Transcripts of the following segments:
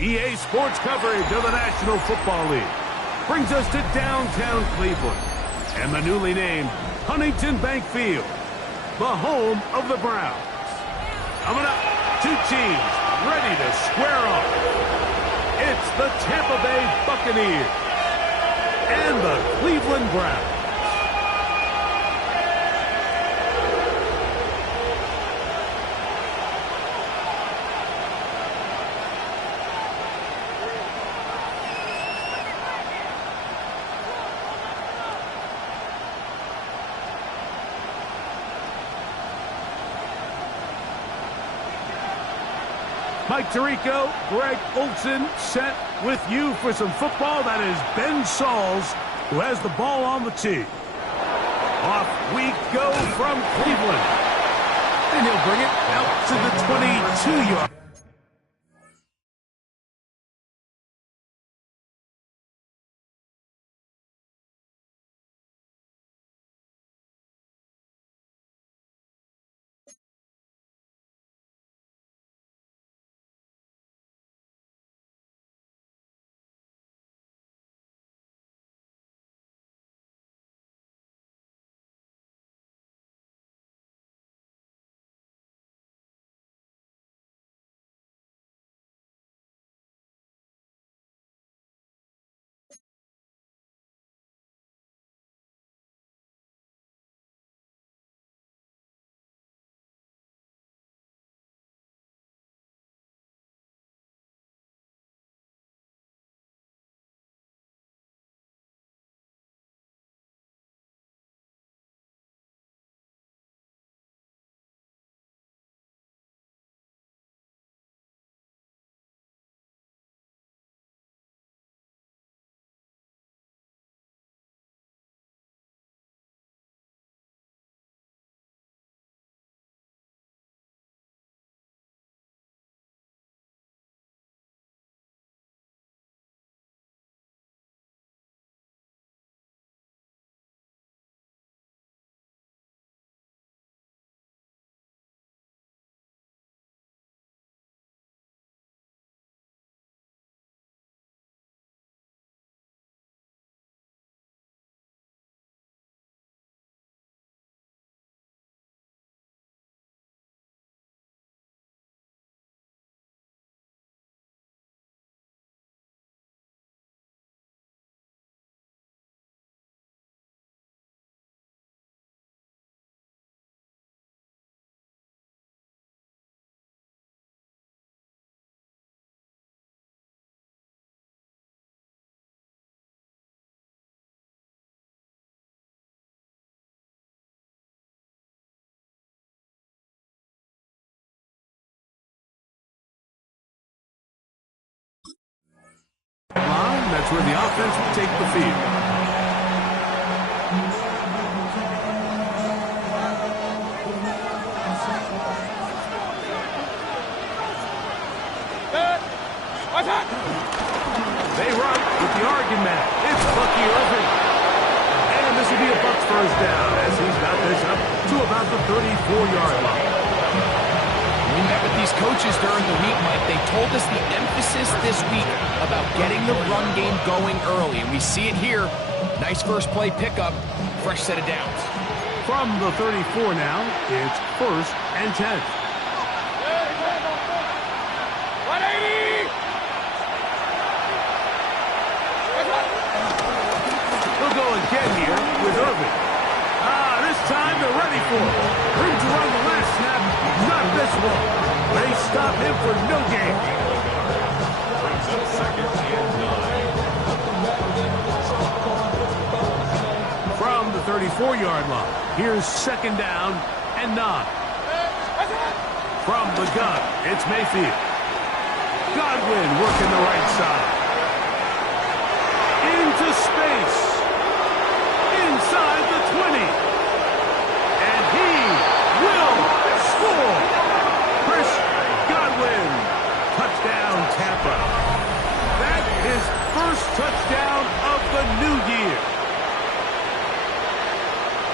EA Sports coverage of the National Football League brings us to downtown Cleveland and the newly named Huntington Bank Field, the home of the Browns. Coming up, two teams ready to square off. It's the Tampa Bay Buccaneers and the Cleveland Browns. Mike Tirico, Greg Olson set with you for some football. That is Ben Sauls, who has the ball on the tee. Off we go from Cleveland. And he'll bring it out to the 22-yard. That's where the offense will take the field. They run with the argument. It's Bucky Irving. And this will be a Bucs first down as he's got this up to about the 34-yard line. We met with these coaches during the week, Mike. They told us the emphasis this week about getting the run game going early. And we see it here. Nice first play pickup. Fresh set of downs. From the 34 now, it's 1st and 10. 180! He'll go again here with Irving. This time they're ready for it. Room to run the last snap. Not this one. They stop him for no gain. Brings up 2nd and 9. From the 34-yard line, here's 2nd down and 9. From the gun, it's Mayfield. Godwin working the right side. Into space. Inside the 20. And he will score. Chris Godwin. Touchdown, Tampa. That is first touchdown of the new year.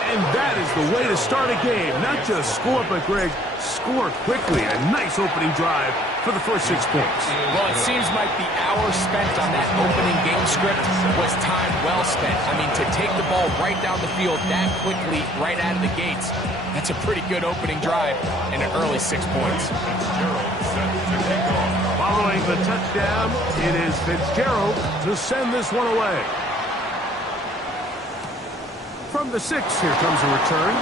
And that is the way to start a game. Not just score, but, Greg, score quickly. A nice opening drive for the first 6 points. Well, it seems like the hour spent on that opening game script was time well spent. I mean, to take the ball right down the field that quickly, right out of the gates, that's a pretty good opening drive and an early 6 points. Following the touchdown, it is Fitzgerald to send this one away. From the 6, here comes a return.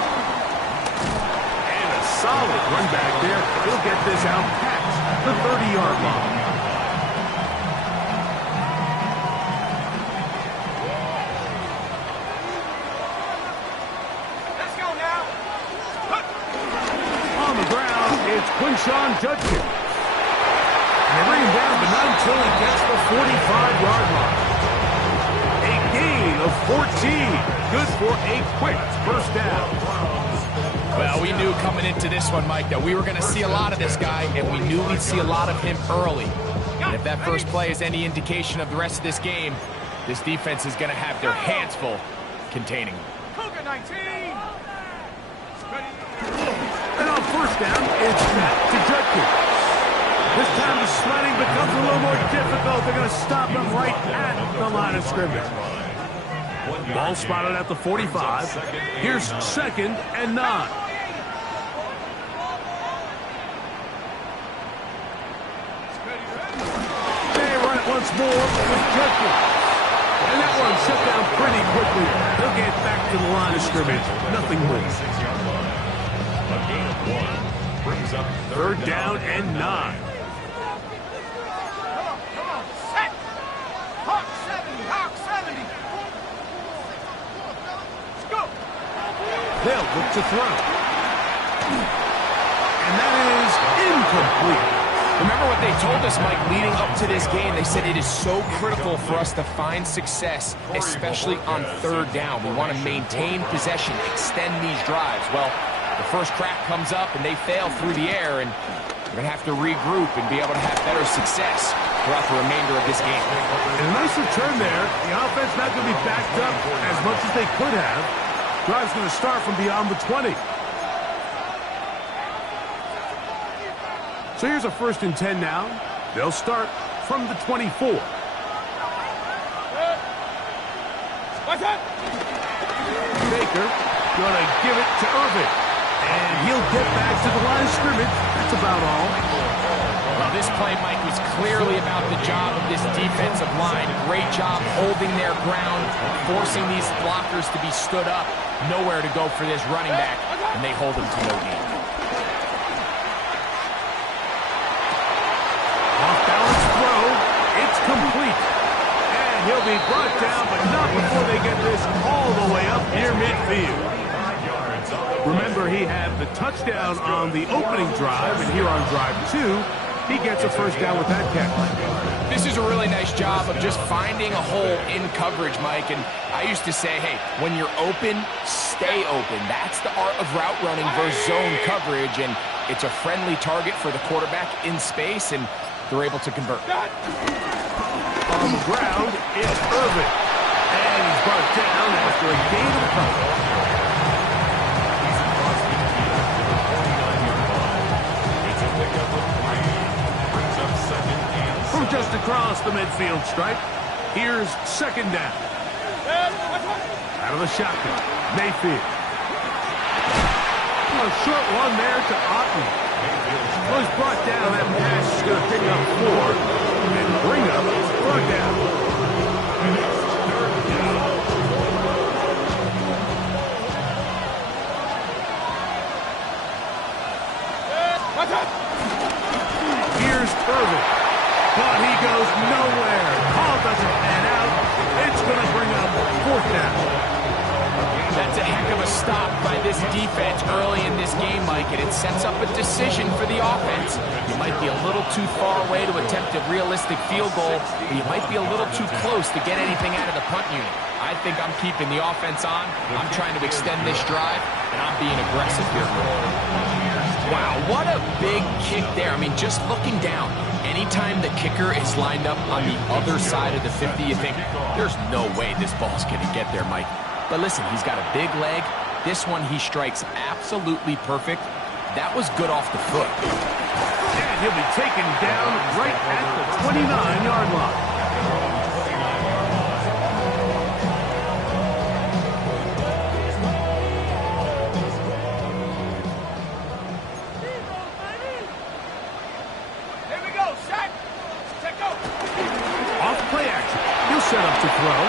And a solid run back there. He'll get this out past the 30-yard line. Let's go now. On the ground, it's Quinshawn Judkins. And they bring him down, but not until he gets the 45-yard line. A gain of 14. Good for a quick first down. Well, we knew coming into this one, Mike, that we were going to see a lot of this guy, and we knew we'd see a lot of him early. And if that first play is any indication of the rest of this game, this defense is going to have their hands full containing him. Cougar 19. And on first down, it's back to Judkins. This time the sledding becomes a little more difficult. They're going to stop him right at the line of scrimmage. Ball spotted at the 45. Here's 2nd and 9. They run it once more with Judkins. And that one shut down pretty quickly. They'll get back to the line of scrimmage. Nothing more. A gain of 1 brings up 3rd down and 9. Set. Hawk 70. Hawk 70. Let's go. They'll look to throw. And that is incomplete. Remember what they told us, Mike, leading up to this game? They said it is so critical for us to find success, especially on 3rd down. We want to maintain possession, extend these drives. Well, the first crack comes up and they fail through the air, and we're going to have to regroup and be able to have better success throughout the remainder of this game. And a nice return there. The offense not going to be backed up as much as they could have. Drive's going to start from beyond the 20. So here's a 1st and 10 now. They'll start from the 24. What's up? Baker going to give it to Irvin. And he'll get back to the line of scrimmage. That's about all. Well, this play, Mike, was clearly about the job of this defensive line. Great job holding their ground, forcing these blockers to be stood up. Nowhere to go for this running back, and they hold him to no gain. Off-balance throw. It's complete. And he'll be brought down, but not before they get this all the way up near midfield. Remember, he had the touchdown on the opening drive, and here on drive 2, he gets a first down with that catch. This is a really nice job of just finding a hole in coverage, Mike. And I used to say, hey, when you're open, stay open. That's the art of route running versus zone coverage, and it's a friendly target for the quarterback in space, and they're able to convert. On the ground, it's Irvin. And he's brought down after a gain of a couple. From just across the midfield stripe, here's 2nd down. Out of the shotgun, Mayfield. A short one there to Otten. Well, he's brought down. That pass is going to pick up 4 and bring up 3rd down. Here's Irvin. But he goes nowhere. Call doesn't pan out. It's going to bring up 4th down. That's a heck of a stop by this defense early in this game, Mike, and it sets up a decision for the offense. You might be a little too far away to attempt a realistic field goal, but you might be a little too close to get anything out of the punt unit. I think I'm keeping the offense on. I'm trying to extend this drive, and I'm being aggressive here. Wow, what a big kick there. I mean, just looking down, anytime the kicker is lined up on the other side of the 50, you think, there's no way this ball's going to get there, Mike. But listen, he's got a big leg. This one he strikes absolutely perfect. That was good off the foot. And that, he'll be taken down right at the 29-yard line. Here we go, set, go. Off play action. He'll set up to throw.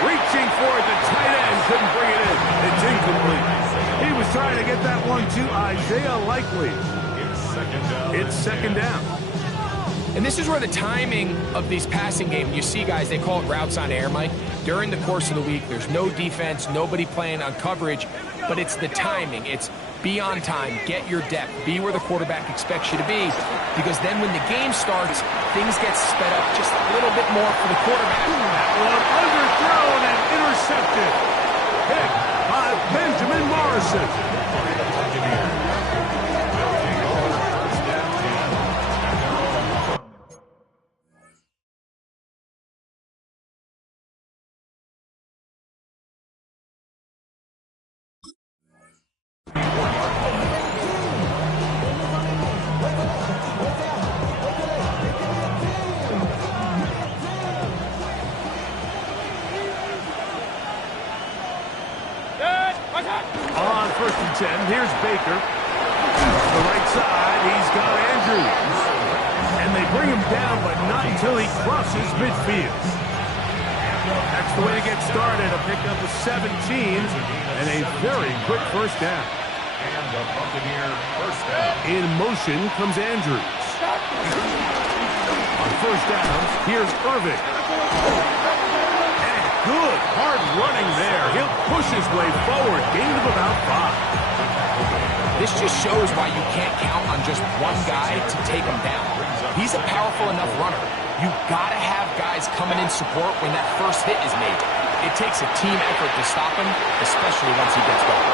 Reaching for it, the tight end couldn't bring it in. It's incomplete. He was trying to get that one to Isaiah Likely. It's second down. And this is where the timing of these passing games, you see guys, they call it routes on air, Mike. During the course of the week, there's no defense, nobody playing on coverage, but it's the timing. It's be on time, get your depth, be where the quarterback expects you to be, because then when the game starts, things get sped up just a little bit more for the quarterback. That one underthrown and intercepted. Pick by Benjamin Morrison. On 1st and 10, here's Baker. To the right side, he's got Andrews. And they bring him down, but not until he crosses midfield. That's the way to get started. A pickup of 17 and a very quick first down. And the Buccaneer first down. In motion comes Andrews. On first down, here's Irving. And good hard running there. He'll push his way forward. Gain of about 5. This just shows why you can't count on just one guy to take him down. He's a powerful enough runner. You've got to have guys coming in support when that first hit is made. It takes a team effort to stop him, especially once he gets going.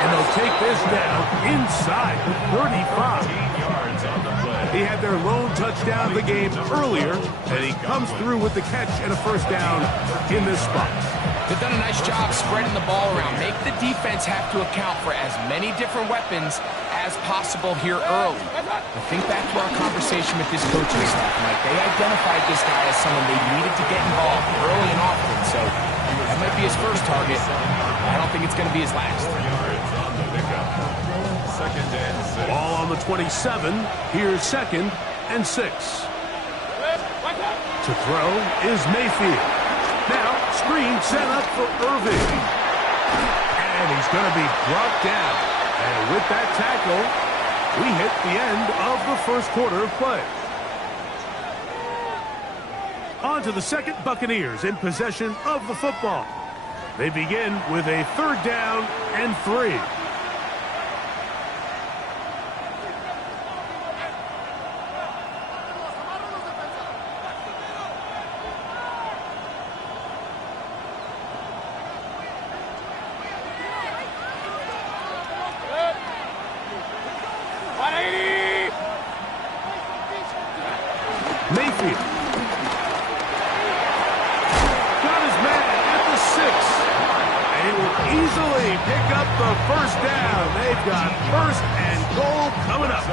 And they'll take this down inside the 35. Yards on the play. He had their lone touchdown of the game earlier, and he comes through with the catch and a first down in this spot. They've done a nice job spreading the ball around. Make the defense have to account for as many different weapons as possible here early. But think back to our conversation with this coaching staff, Mike. They identified this guy as someone they needed to get involved early and often, so that might be his first target. I don't think it's going to be his last. Yards on the pickup. 2nd and 6. Ball on the 27. Here's 2nd and 6. To throw is Mayfield. Now, screen set up for Irving. And he's going to be brought down. And with that tackle, we hit the end of the first quarter of play. On to the second, Buccaneers in possession of the football. They begin with a 3rd down and 3. Mayfield. Got his man at the 6. And he will easily pick up the first down. They've got 1st and goal coming up.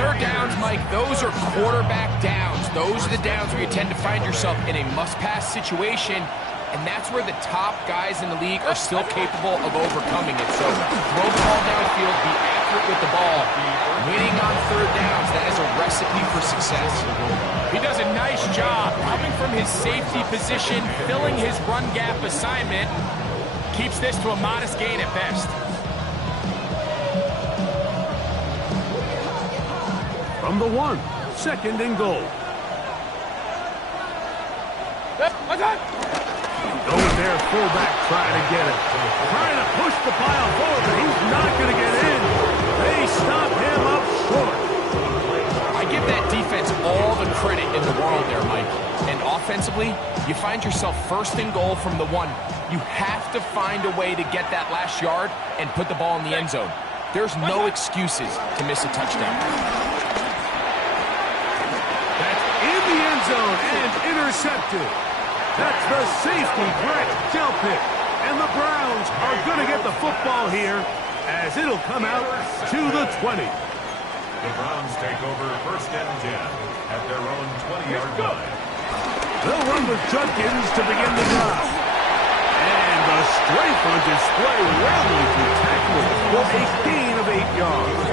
3rd downs, Mike, those are quarterback downs. Those are the downs where you tend to find yourself in a must-pass situation, and that's where the top guys in the league are still capable of overcoming it. So throw the ball downfield, be accurate with the ball. Winning on 3rd downs, that is a recipe for success. He does a nice job coming from his safety position, filling his run gap assignment. Keeps this to a modest gain at best. From the 1, 2nd and goal. Going there, fullback trying to get it. Trying to push the pile forward, but he's not going to get in. They stop him up short. I give that defense all the credit in the world there, Mike. And offensively, you find yourself 1st and goal from the 1. You have to find a way to get that last yard and put the ball in the end zone. There's no excuses to miss a touchdown. That's in the end zone and intercepted. That's the safety Brett Delpit. And the Browns are going to get the football here as it'll come out to the 20. The Browns take over 1st and 10 at their own 20-yard line. They'll run with Judkins to begin the drive. And the strength on display rarely through tackle for a gain of 8 yards.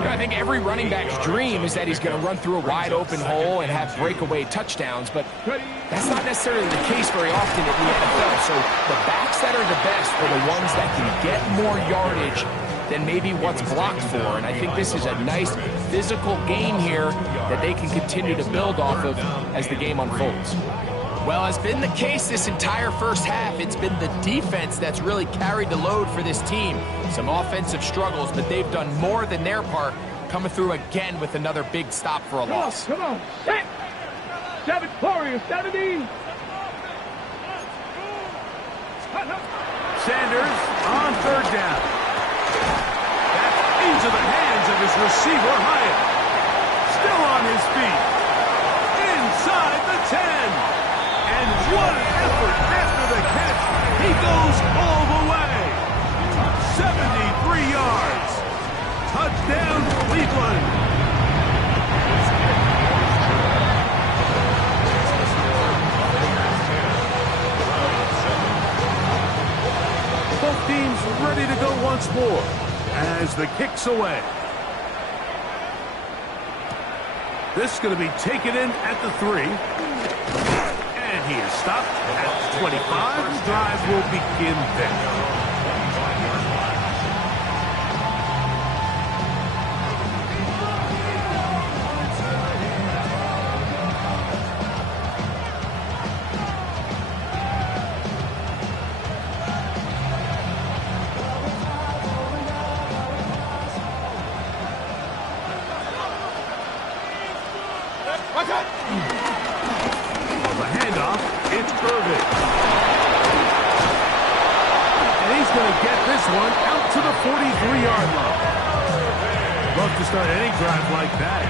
I think every running back's dream is that he's going to run through a wide open hole and have breakaway touchdowns, but that's not necessarily the case very often in the NFL. So the backs that are the best are the ones that can get more yardage than maybe what's blocked for. And I think this is a nice physical game here that they can continue to build off of as the game unfolds. Well, as been the case this entire first half, it's been the defense that's really carried the load for this team. Some offensive struggles, but they've done more than their part, coming through again with another big stop for a loss. Come on, set! 7, Warriors, 70! Sanders on 3rd down. That's into the hands of his receiver, Hyatt. Still on his feet. Inside the 10. And what an effort after the catch. He goes all the way. 73 yards. Touchdown, Cleveland. Both teams ready to go once more as the kick's away. This is going to be taken in at the 3. He is stopped at 25. The drive will begin there. One out to the 43-yard line. Love to start any drive like that.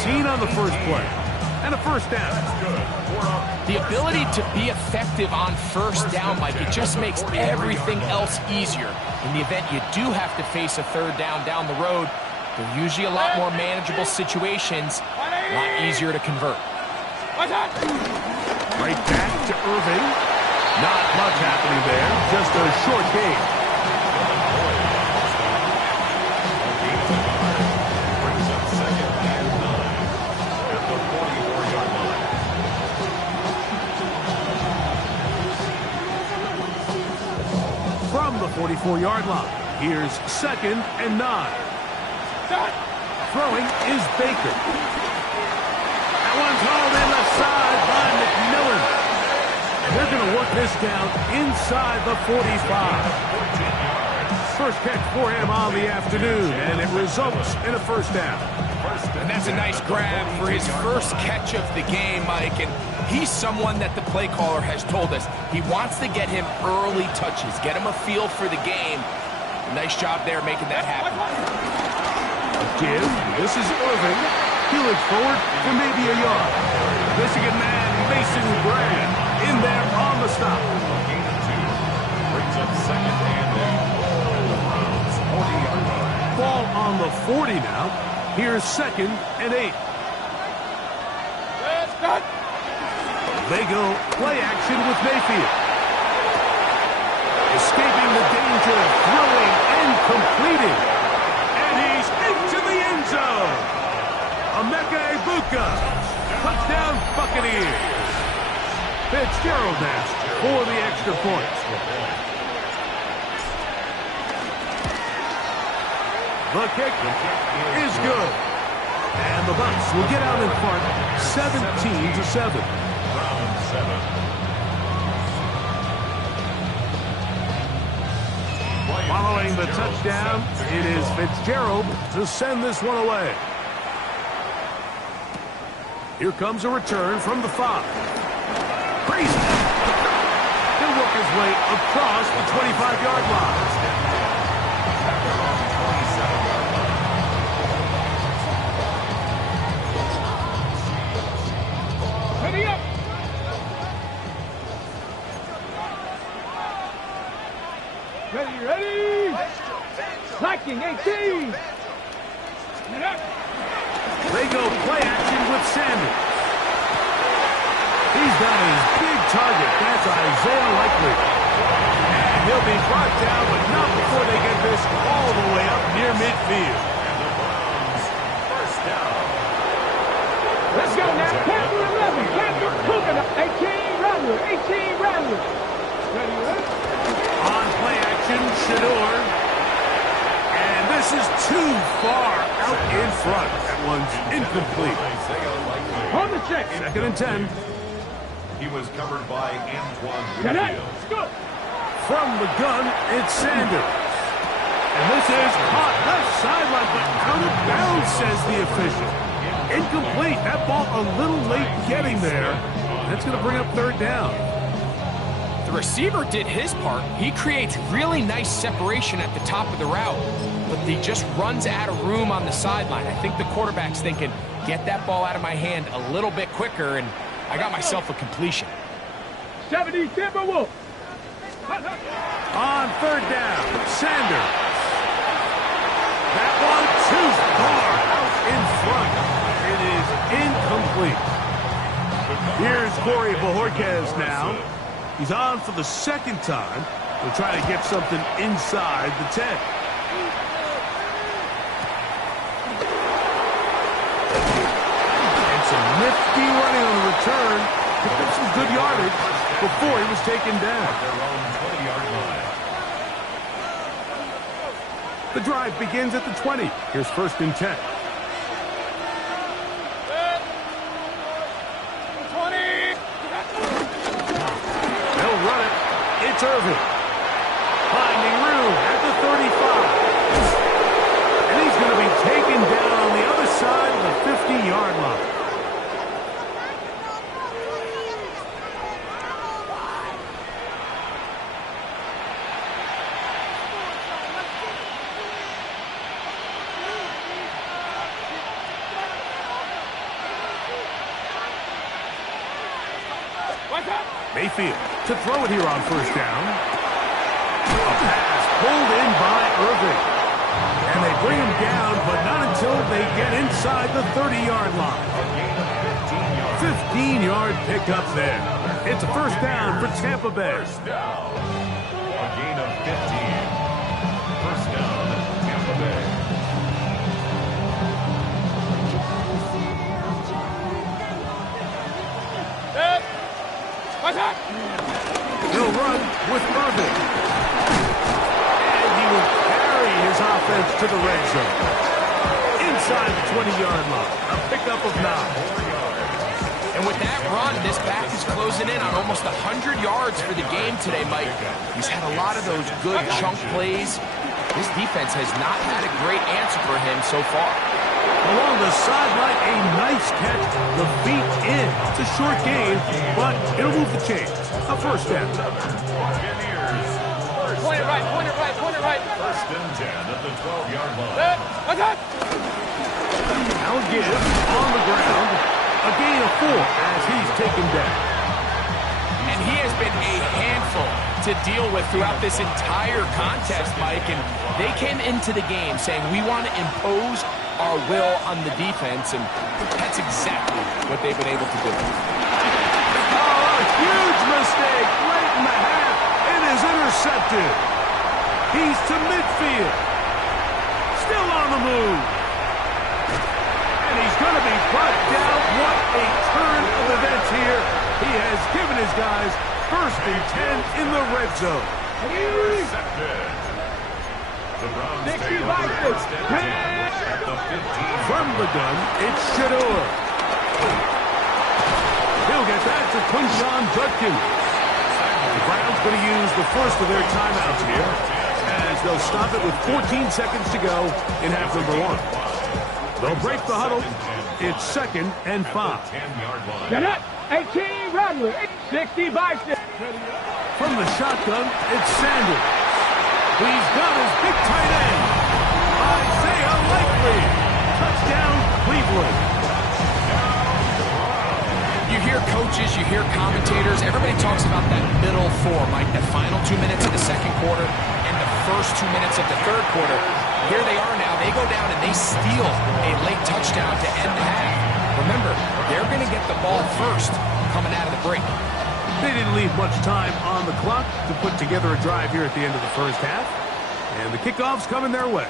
18 on the first play. And a 1st down. The ability to be effective on 1st down, Mike, it just makes everything else easier. In the event you do have to face a 3rd down the road, they're usually a lot more manageable situations, a lot easier to convert. Right back to Irving. Not much happening there. Just a short game. From the 44-yard line, here's 2nd and 9. Throwing is Baker. That one's hauled in left side by McMillan. They're going to work this down inside the 45. First catch for him on the afternoon, and it results in a 1st down. And that's a nice grab for his first catch of the game, Mike. And he's someone that the play caller has told us he wants to get him early touches, get him a feel for the game. Nice job there making that happen. Give. This is Irving. He looks forward for maybe a yard. Michigan man Mason Graham in there on the stop. Gain of 2 brings up 2nd and 8. The Browns 40-yard line. Ball on the 40 now. Here's 2nd and 8. They go play action with Mayfield. Escaping the danger, throwing and completing. And he's into the end zone. Emeka Egbuka. Touchdown Buccaneers. Fitzgerald now for the extra point. The kick is good. And the Bucs will get out in front 17-7. Browns 7. Following the touchdown, it is Fitzgerald to send this one away. Here comes a return from the 5. Crazy. He'll work his way across the 25-yard line. Ready up! Ready! Lacking 18! He's got his big target. That's Isaiah Likely. And he'll be brought down, but not before they get this all the way up near midfield. And the Browns, first down. Let's go now. Panther 11. Panther Coconut. 18 Rattler. 18 Rattler. Ready, ready? On play action, Shador. And this is too far out in front. That one's incomplete. Isaiah Likely. On the check. 2nd and 10. He was covered by Antoine Get it. Winfield. Let's go. From the gun, it's Sanders. And this is caught left sideline, but out of bounds, says the official. Incomplete. That ball a little late getting there. That's going to bring up 3rd down. The receiver did his part. He creates really nice separation at the top of the route, but he just runs out of room on the sideline. I think the quarterback's thinking, get that ball out of my hand a little bit quicker, and I got myself a completion. 70 Timberwolf. On 3rd down, Sanders. That one too far out in front. It is incomplete. Here's Corey Bojorquez now. He's on for the 2nd time. We'll try to get something inside the 10. And some nifty running on the return. Picked up some good yardage before he was taken down. Their own 20-yard line. The drive begins at the 20. Here's 1st and 10. 20. They'll run it. It's Irvin. Finding room at the 35. And he's going to be taken down on the other side of the 50-yard line. Mayfield to throw it here on 1st down. A pass pulled in by Irving. And they bring him down, but not until they get inside the 30-yard line. 15-yard pickup there. It's a 1st down for Tampa Bay. First down. A gain of 15. First down, Tampa Bay. He'll run with Irving. And he will carry his offense to the red zone. Inside the 20-yard line. A pickup of 9. And with that run, this back is closing in on almost 100 yards for the game today, Mike. He's had a lot of those good chunk plays. This defense has not had a great answer for him so far. Along the sideline, a nice catch. The feet in. It's a short game, but it'll move the chains. A 1st down. Buccaneers. Point it right, point it right, point it right. 1st and 10 at the 12-yard line. Now give on the ground. A gain of 4 as he's taken down. And he has been a handful to deal with throughout this entire contest, Mike. And they came into the game saying, we want to impose our will on the defense, and that's exactly what they've been able to do. Oh, a huge mistake late in the half. It is intercepted. He's to midfield. Still on the move. And he's going to be brought down. What a turn of events here. He has given his guys 1st and 10 in the red zone. Intercepted. The Browns take over 1st and 10 at the 15. From the gun, it's Shador. He'll get that to Quinshon Judkins. The Browns going to use the first of their timeouts here, as they'll stop it with 14 seconds to go in half number 1. They'll break the huddle. It's 2nd and 5. 10-yard line. Get it. 18 Rattler. 60 Bison. From the shotgun, it's Sanders. He's got his big tight end, Isaiah Likely. Touchdown, Cleveland. You hear coaches, you hear commentators, everybody talks about that middle 4, Mike, the final 2 minutes of the 2nd quarter and the first 2 minutes of the 3rd quarter. Here they are now. They go down and they steal a late touchdown to end the half. Remember, they're going to get the ball first. coming out of the break. They didn't leave much time on the clock to put together a drive here at the end of the first half. And the kickoff's coming their way.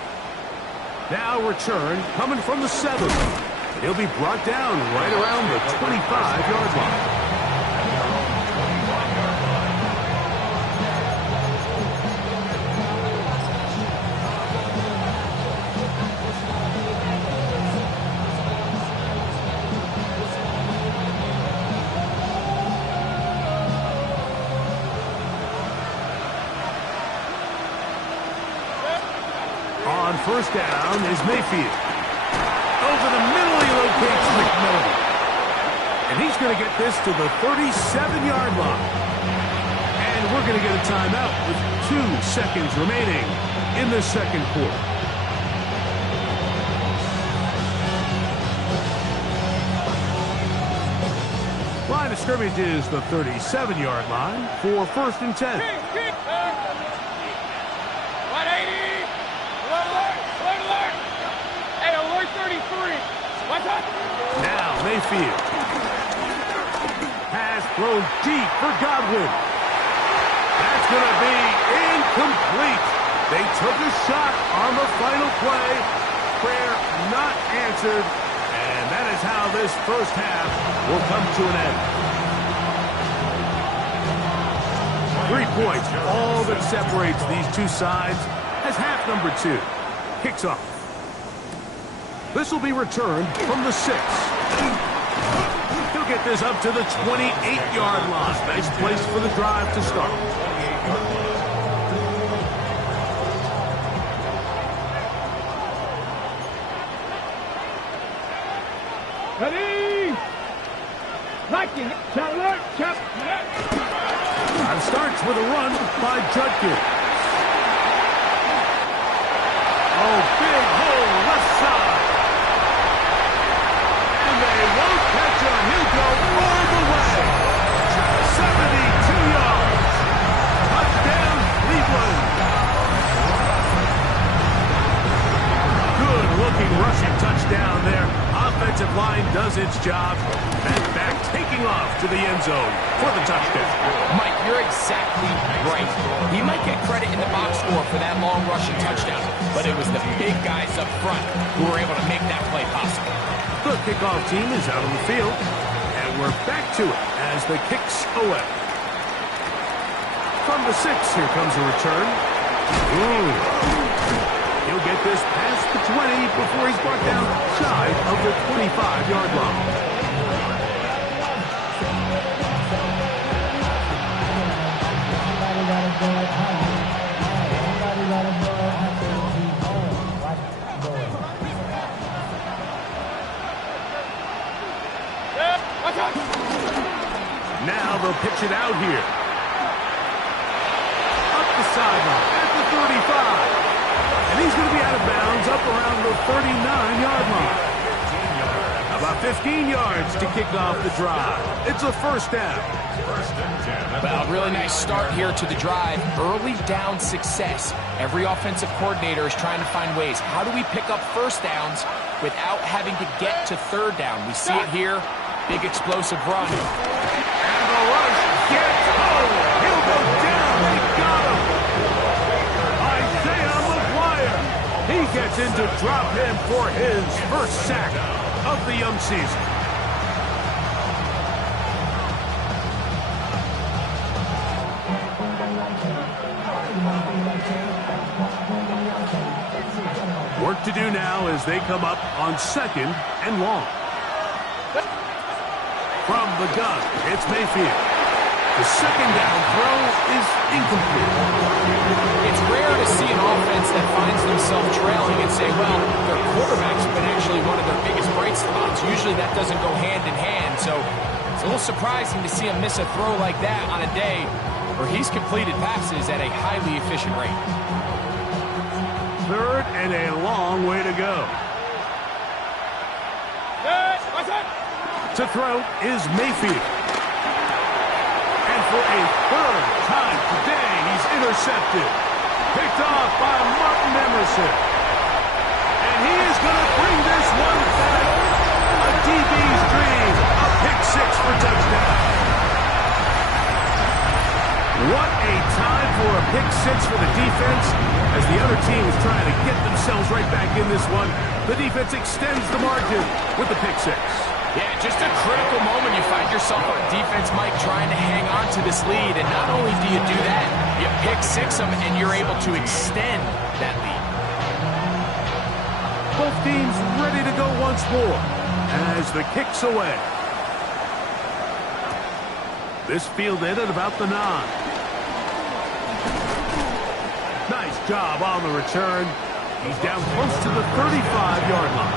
Now return coming from the 7. And he'll be brought down right around the 25-yard line. On first down is Mayfield. Over the middle he locates McMillan. And he's going to get this to the 37-yard line. And we're going to get a timeout with 2 seconds remaining in the second quarter. Line of scrimmage is the 37-yard line for 1st and 10. 180. Hey, alert 33. What's up? Now Mayfield. Pass thrown deep for Godwin. That's going to be incomplete. They took a shot on the final play. Prayer not answered. And that is how this first half will come to an end. 3 points, all that separates these two sides as half number 2 kicks off. This will be returned from the 6. He'll get this up to the 28-yard line. Nice place for the drive to start. Ready? Liking it. Alert. Drive starts with a run by Judkins. Oh, big hole left side. And they won't catch him. He'll go all the way. 72 yards. Touchdown, Cleveland. Good-looking rushing touchdown there. Offensive line does its job. And back taking off to the end zone for the touchdown. Mike, you're exactly right. He might get credit in the box score for that long rushing touchdown, but it was the big guys up front who were able to make that play possible. The kickoff team is out on the field, and we're back to it as the kick's away. From the 6, here comes a return. He'll get this past the 20 before he's brought down shy of the 25-yard line. Now they'll pitch it out here. Up the sideline at the 35. And he's going to be out of bounds up around the 39-yard line. About 15 yards to kick off the drive. It's a first down. Well, really nice start here to the drive. Early down success. Every offensive coordinator is trying to find ways. How do we pick up first downs without having to get to third down? We see it here. Big explosive run. And the rush gets home. He'll go down. They got him. Isaiah McGuire. He gets in to drop him for his first sack of the young season. Work to do now as they come up on 2nd and long. From the gun, it's Mayfield. The second down throw is incomplete. It's rare to see an offense that finds themselves trailing and say, well, their quarterback's been actually one of their biggest bright spots. Usually that doesn't go hand in hand, so it's a little surprising to see him miss a throw like that on a day where he's completed passes at a highly efficient rate. 3rd and a long way to go. To throw is Mayfield. And for a 3rd time today, he's intercepted. Picked off by Martin Emerson. And he is going to bring this one back. A DB's dream. A pick 6 for touchdown. Other teams trying to get themselves right back in this one. The defense extends the margin with the pick six. Yeah, just a critical moment. You find yourself on defense, Mike, trying to hang on to this lead. And not only do you do that, you pick six them, and you're able to extend that lead. Both teams ready to go once more as the kick's away. This fielded at about the 9. Nice job on the return. He's down close to the 35-yard line.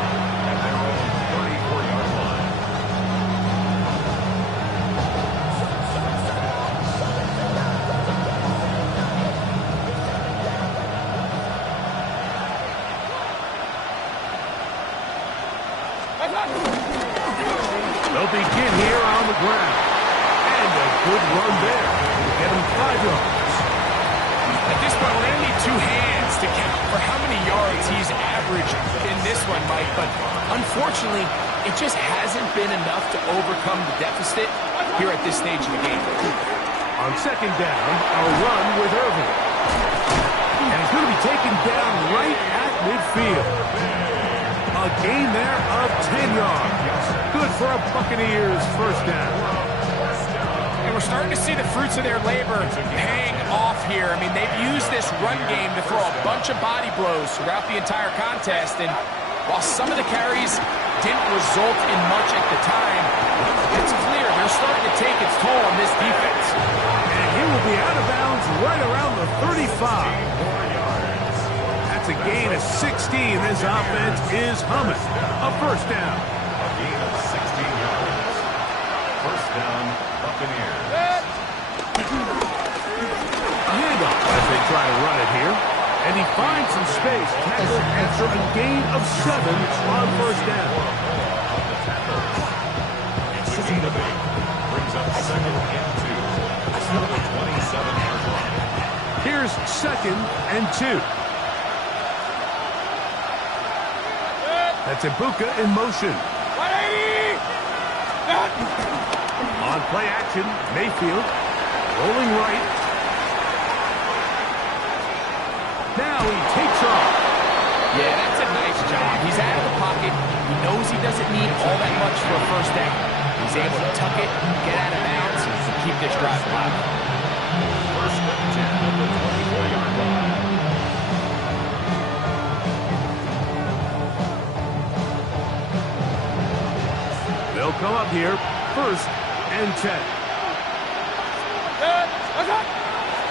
At their own 34-yard line. They'll begin here on the ground. And a good run there to get him 5 yards. At this point, we're going to need 2 hands to count for how many yards he's averaged in this one, Mike. But unfortunately, it just hasn't been enough to overcome the deficit here at this stage of the game. On second down, a run with Irvin. And it's going to be taken down right at midfield. A gain there of 10 yards. Good for a Buccaneers first down. And we're starting to see the fruits of their labor paying off here. I mean, they've used this run game to throw a bunch of body blows throughout the entire contest. And while some of the carries didn't result in much at the time, it's clear they're starting to take its toll on this defense. And he will be out of bounds right around the 35. That's a gain of 16. This offense is humming. A first down. A gain of 16 yards. First down, Buccaneers. A handoff as they try to run it here. And he finds some space. Tackled after a gain of 7 on first down. Brings up second and 2. At the 27-yard line. Here's second and 2. That's Ibuka in motion. 180! On play action, Mayfield rolling right. Now he takes off. Yeah, that's a nice job. He's out of the pocket. He knows he doesn't need all that much for a first down. He's able to tuck it, get out of bounds, and keep this drive alive. First and 10 at the 24-yard line. They'll come up here, first and 10.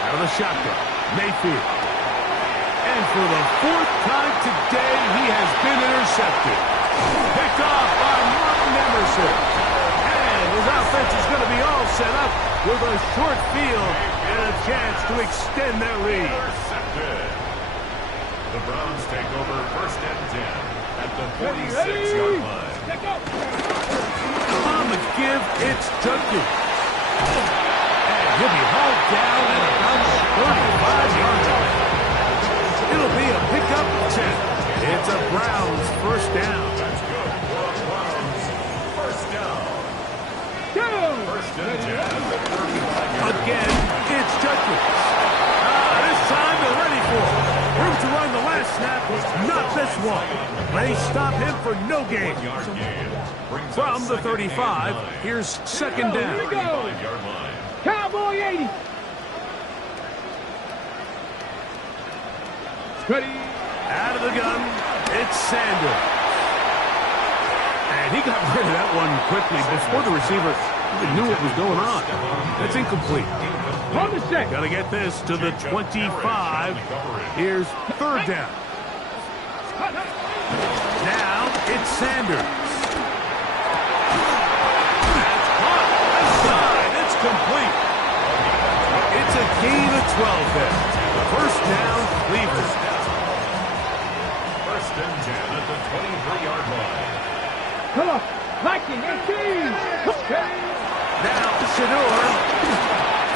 Out of the shotgun, Mayfield. And for the 4th time today, he has been intercepted. Picked off by Martin Emerson. And his offense is going to be all set up with a short field and a chance to extend their lead. Intercepted. The Browns take over first and 10 at the 46-yard line. On the give, it's Judkins. And he'll be hauled down at about 35 yards line. It'll be a pickup of 10. It's a Browns first down. That's good. Browns first down. First and 10 at the 35-yard line. Again, it's Judkins. This time they're ready for it. Room to run the last snap, not this one. They stop him for no gain. 1-yard gain. Brings From up the second and 35, 9. here's second down. 35-yard line. Cowboy 80. Ready. Out of the gun, it's Sanders. And he got rid of that one quickly before the receiver even knew what was going on. That's incomplete. On the set. Got to get this to the 25. Here's third down. Now it's Sanders. That's caught. Inside. It's complete. It's a gain of 12 there. First down, Cleveland. First and 10 at the 23-yard line. Come on. Viking 18. Now Shador.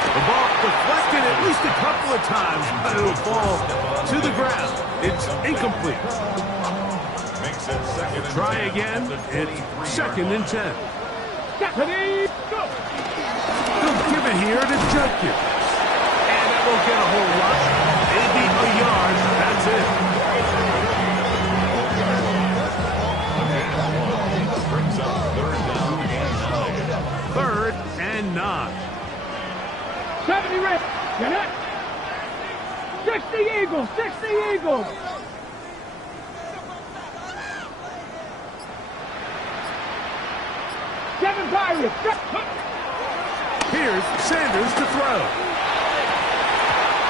The ball deflected at least a couple of times, but it'll fall to the ground. It's incomplete. Makes it second and Try 10 again. at the It's 23-yard second and 10. Ready. Go. They'll give it here to Judkins. And that won't get a whole lot. Maybe a yard. That's it. Ready, ready. Get it. 60 Eagles, 60 Eagles. Seven Pirates. Here's Sanders to throw.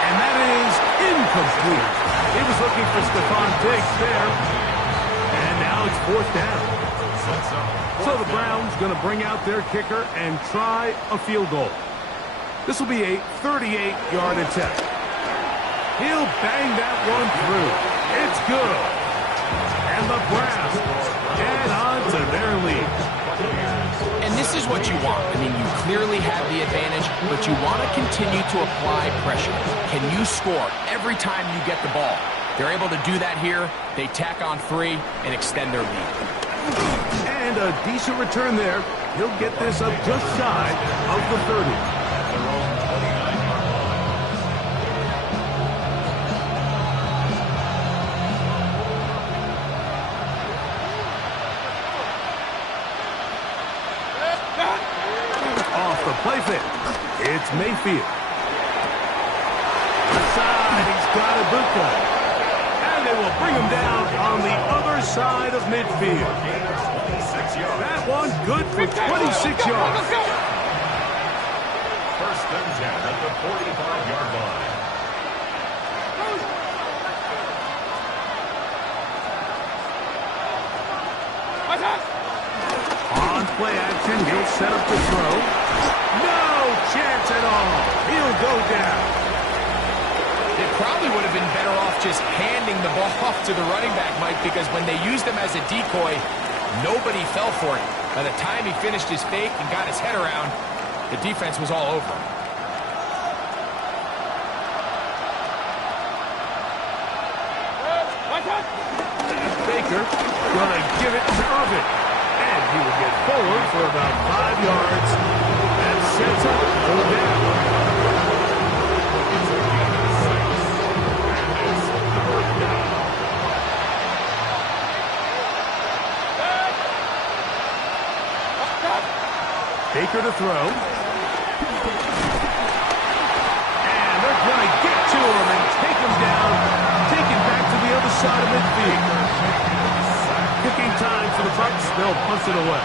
And that is incomplete. He was looking for Stephon Diggs there. And now it's fourth down. So the Browns going to bring out their kicker and try a field goal. This will be a 38-yard attempt. He'll bang that one through. It's good. And the Browns add on to their lead. And this is what you want. I mean, you clearly have the advantage, but you want to continue to apply pressure. Can you score every time you get the ball? They're able to do that here. They tack on 3 and extend their lead. And a decent return there. He'll get this up just shy of the 30. Off the play fake. It's Mayfield. Inside, he's got Ibuka. And they will bring him down on the other side of midfield. That one good for 26 yards. First and 10 at the 45-yard line. On play action, he'll set up the throw. No chance at all. He'll go down. They probably would have been better off just handing the ball off to the running back, Mike, because when they used him as a decoy, nobody fell for it. By the time he finished his fake and got his head around, the defense was all over him. Baker gonna give it to Irvin. And he will get forward for about 5 yards. That sets up for down. Baker to throw. And they're going to get to him and take him down. Take him back to the other side of midfield. Kicking time for the Bucs. They'll punt it away.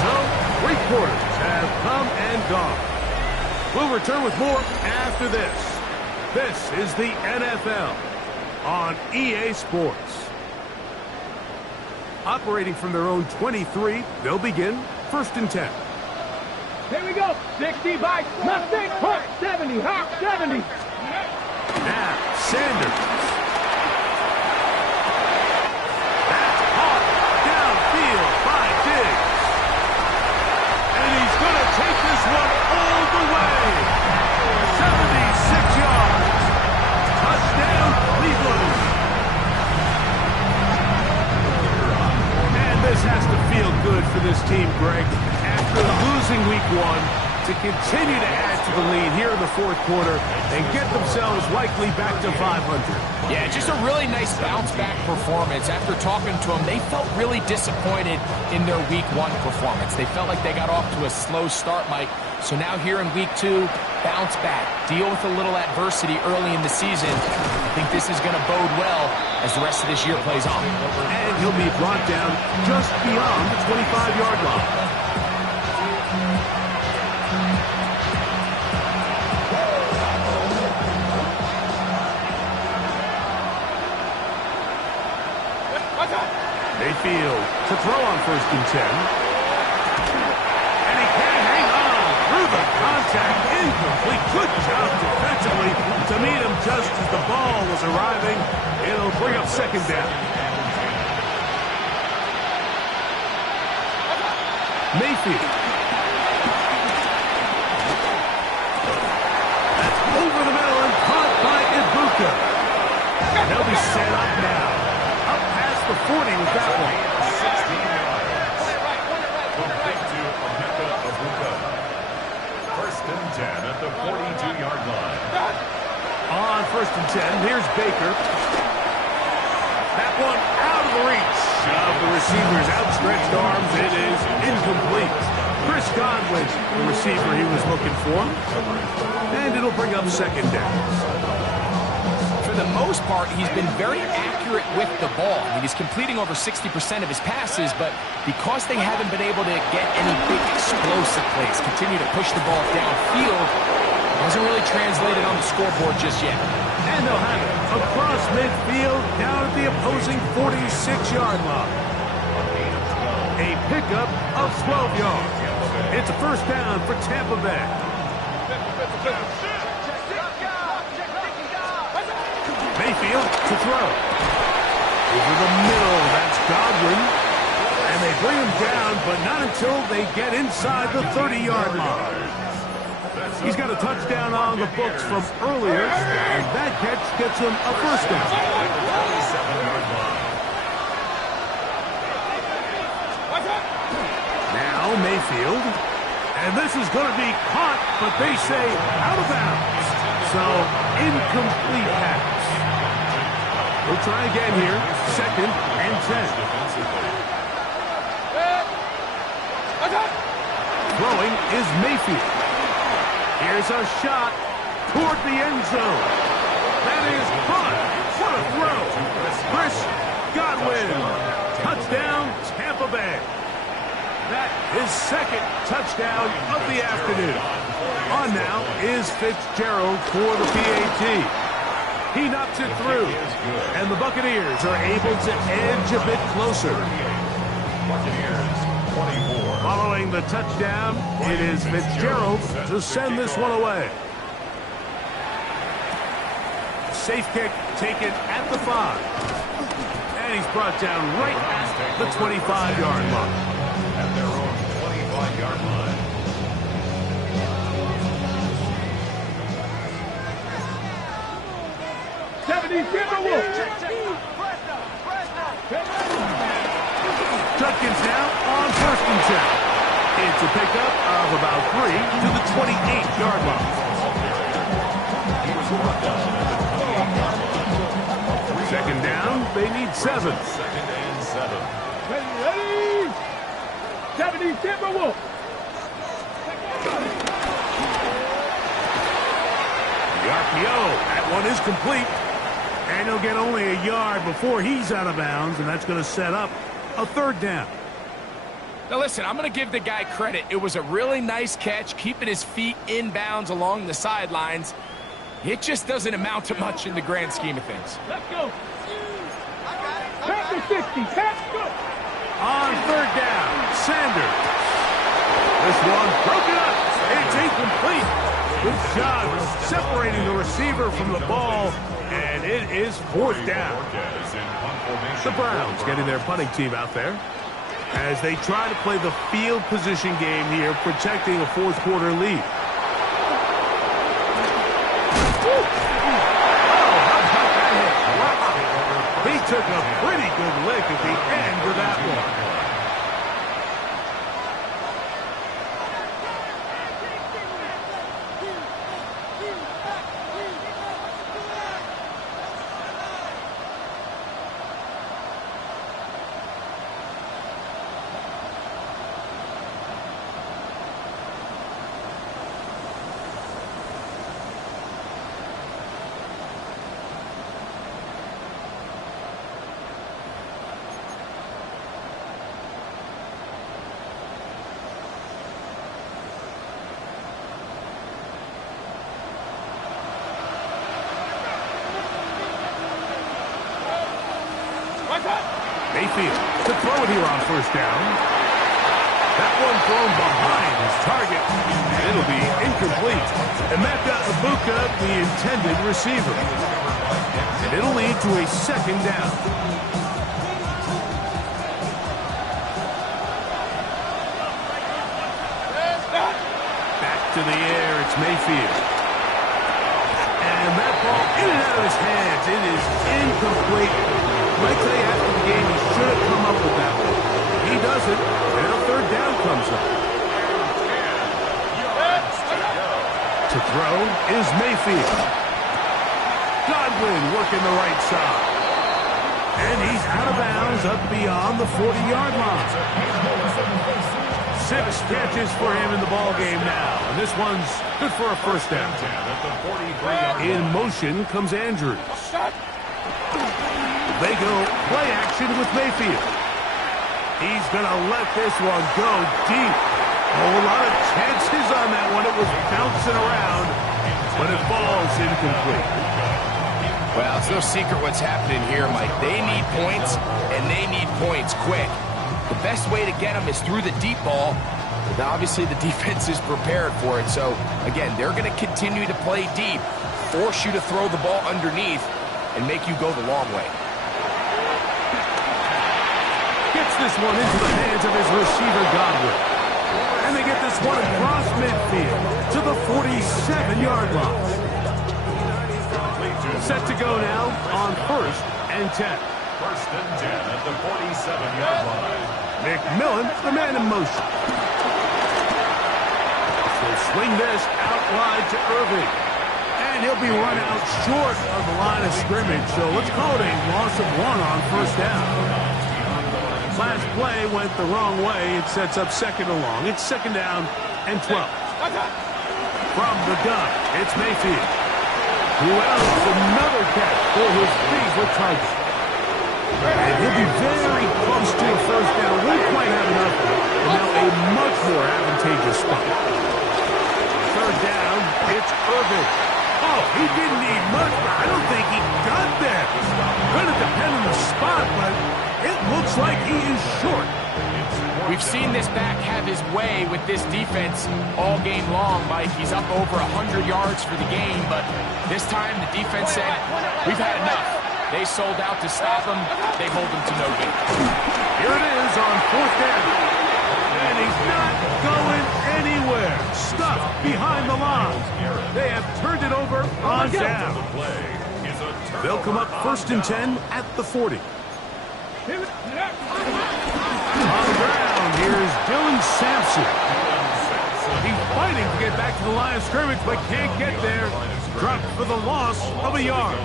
So, 3 quarters have come and gone. We'll return with more after this. This is the NFL on EA Sports. Operating from their own 23, they'll begin first and 10. Here we go. 60 by Mustang. Hot 70. Hot 70. Now, Sanders. That's hot downfield by Diggs. And he's going to take this one all the way. 76 yards. Touchdown, Cleveland. And this has to feel good for this team, Greg. After losing week 1, to continue to add to the lead here in the 4th quarter and get themselves likely back to 500. Yeah, just a really nice bounce-back performance. After talking to them, they felt really disappointed in their week 1 performance. They felt like they got off to a slow start, Mike. So now here in week 2, bounce back, deal with a little adversity early in the season. I think this is going to bode well as the rest of this year plays on. And he'll be brought down just beyond the 25-yard line. Mayfield to throw on first and 10. And he can't hang on through the contact. Incomplete. Good job defensively to meet him just as the ball was arriving. It'll bring up second down. Mayfield. That's over the middle and caught by Ibuka. They'll be set up now. Up past the 40 with that one. 16 yards. Complete to Ibuka. First and 10 at the 42-yard line. On 1st and 10, here's Baker. That one out of the reach of the receiver's outstretched arms. It is incomplete. Chris Godwin, the receiver he was looking for. And it'll bring up 2nd down. For the most part, he's been very accurate with the ball. I mean, he's completing over 60% of his passes, but because they haven't been able to get any big explosive plays, continue to push the ball downfield, hasn't really translated on the scoreboard just yet. And they'll have it across midfield, down at the opposing 46-yard line. A pickup of 12 yards. It's a 1st down for Tampa Bay. Mayfield to throw. Over the middle, that's Godwin. And they bring him down, but not until they get inside the 30-yard line. He's got a touchdown on the books from earlier, and that catch gets him a 1st down. Now Mayfield, and this is going to be caught, but they say out of bounds. So, incomplete pass. We'll try again here, 2nd and 10. Throwing is Mayfield. Here's a shot toward the end zone. That is caught. What a throw. Chris Godwin. Touchdown, Tampa Bay. That is 2nd touchdown of the afternoon. On now is Fitzgerald for the PAT. He knocks it through, and the Buccaneers are able to edge a bit closer. Following the touchdown, it is Fitzgerald to send this one away. Safe kick taken at the 5. And he's brought down right at the 25-yard line. At their own 25-yard line. Judkins now on 1st and 10. It's a pickup of about 3 to the 28-yard line. 2nd down, they need 7. 2nd and 7. Ready? 70 Timberwolves. The RPO, that one is complete. And he'll get only a yard before he's out of bounds, and that's going to set up a 3rd down. Now listen, I'm going to give the guy credit. It was a really nice catch, keeping his feet in bounds along the sidelines. It just doesn't amount to much in the grand scheme of things. Let's go. Pass the 60. Pass, go. On 3rd down, Sanders. This one broken up. It's incomplete. Good job separating the receiver from the ball, and it is 4th down. The Browns getting their punting team out there as they try to play the field position game here, protecting a 4th quarter lead. He took a pretty good lick at the end of that one. Mayfield to throw it here on 1st down. That one thrown behind his target. It'll be incomplete. And Emeka Ibuka, the intended receiver. And it'll lead to a 2nd down. Back to the air, it's Mayfield. And that ball in and out of his hands. It is incomplete. Might say after the game he should have come up with that one. He doesn't, and a 3rd down comes up. To throw is Mayfield. Godwin working the right side. And he's out of bounds up beyond the 40-yard line. 6 catches for him in the ball game now. And this one's good for a first down. In motion comes Andrews. They go play action with Mayfield. He's going to let this one go deep. Oh, a lot of chances on that one. It was bouncing around, but it falls incomplete. Well, it's no secret what's happening here, Mike. They need points, and they need points quick. The best way to get them is through the deep ball. Now, obviously, the defense is prepared for it. So, again, they're going to continue to play deep, force you to throw the ball underneath, and make you go the long way. Gets this one into the hands of his receiver, Godwin. And they get this one across midfield to the 47-yard line. Set to go now on 1st and 10. 1st and 10 at the 47-yard line. McMillan, the man in motion. He'll swing this out wide to Irving. And he'll be run out short of the line of scrimmage. So let's call it a loss of 1 on 1st down. Last play went the wrong way. It sets up 2nd and long. It's 2nd down and 12. From the gun, it's Mayfield. Who else? Another catch for his favorite target. And he'll be very close to a first down. Won't quite have enough. And now a much more advantageous spot. 3rd down, it's Irving. Oh, he didn't need much, but I don't think he got there. Going to depend on the spot, but it looks like he is short. We've seen this back have his way with this defense all game long, Mike. He's up over 100 yards for the game, but this time the defense said, we've had enough. They sold out to stop him. They hold him to no gain. Here it is on 4th down. And he's not going anywhere. Stuck behind the line. They have turned it over on down. They'll come up 1st and 10 at the 40. On the ground, here's Dylan Sampson. He's fighting to get back to the line of scrimmage, but can't get there. Dropped for the loss of a yard.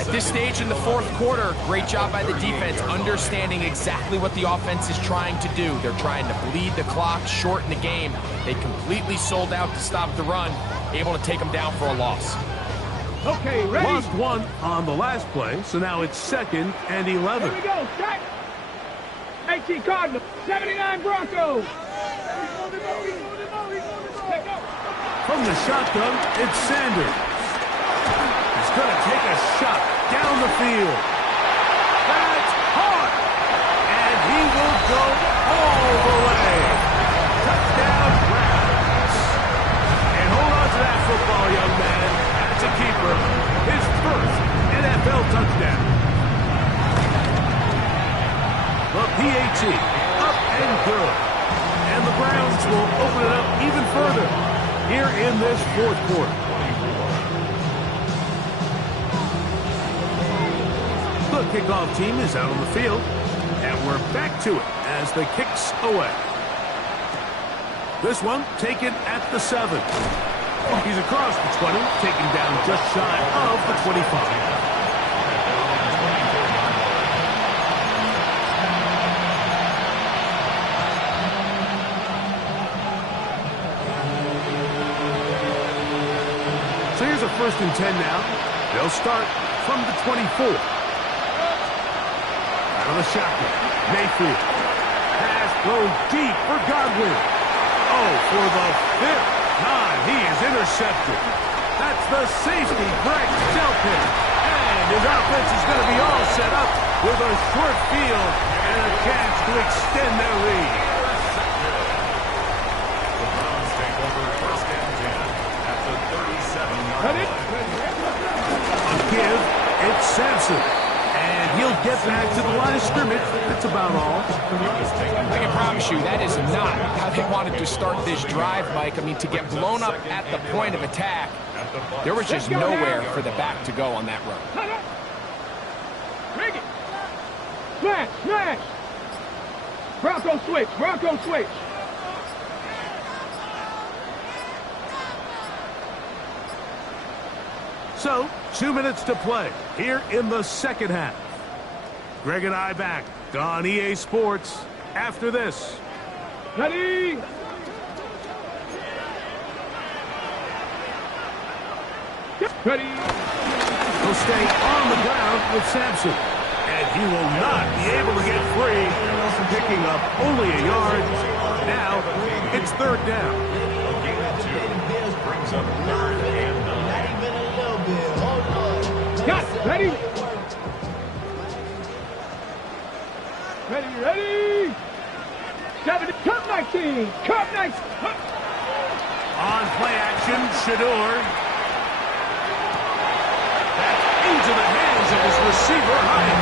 At this stage in the 4th quarter, great job by the defense, understanding exactly what the offense is trying to do. They're trying to bleed the clock, shorten the game. They completely sold out to stop the run, able to take them down for a loss. Okay, ready? Lost 1 on the last play, so now it's 2nd and 11. Here we go, strike. 18 Cardinals, 79 Broncos. From the shotgun, it's Sanders. He's going to take a shot down the field. That's hard. And he will go all the way. Touchdown, Browns. And hold on to that football, young man. That's a keeper. His first NFL touchdown. The PAT, up and good. And the Browns will open it up even further here in this 4th quarter. The kickoff team is out on the field, and we're back to it as the kicks away. This one taken at the 7. He's across the 20, taken down just shy of the 25. So here's a 1st and 10 now. They'll start from the 24. Out of the shotgun, Mayfield. Pass thrown deep for Godwin. Oh, for the 5th time, he is intercepted. That's the safety, Greg Delpit. And his offense is going to be all set up with a short field and a chance to extend their lead. The Browns take over 1st and 10 at the 37-yard line. A give, it's Sampson. And he'll get back to the line of scrimmage. That's about all. I can promise you that is not how they wanted to start this drive, Mike. I mean, to get blown up at the point of attack, there was just nowhere for the back to go on that run. Bring it. Smash, smash. Bronco switch, Bronco switch. So, 2 minutes to play here in the second half. Greg and I back on EA Sports after this. Ready? Ready? He'll stay on the ground with Sampson. And he will not be able to get free, picking up only a yard. Now, it's third down. A gain of 2 brings up 3rd and 9. Got ready? Ready, ready? 7, cut 19, cut 19. On play action, Shador. Into the hands of his receiver, Hyatt.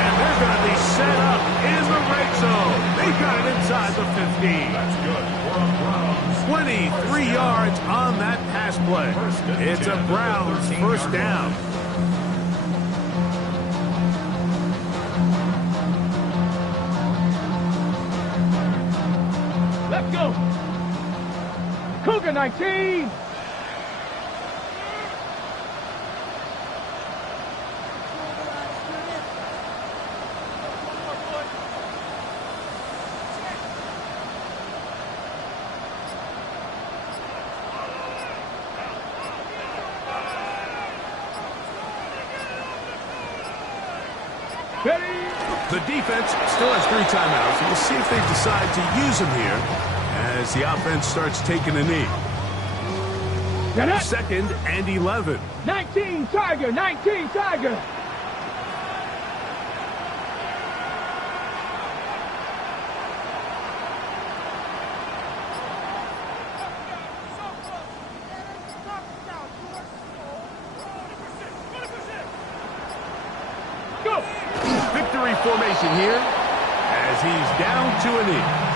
And they're going to be set up in the red zone. They got it inside the 15. That's good for a Browns. 23 yards on that pass play. It's a Browns first down. Let's go. Cougar 19. The defense still has 3 timeouts. We'll see if they decide to use them here as the offense starts taking a knee. Second and 11. 19 Tiger, 19 Tiger. Victory formation here as he's down to a knee.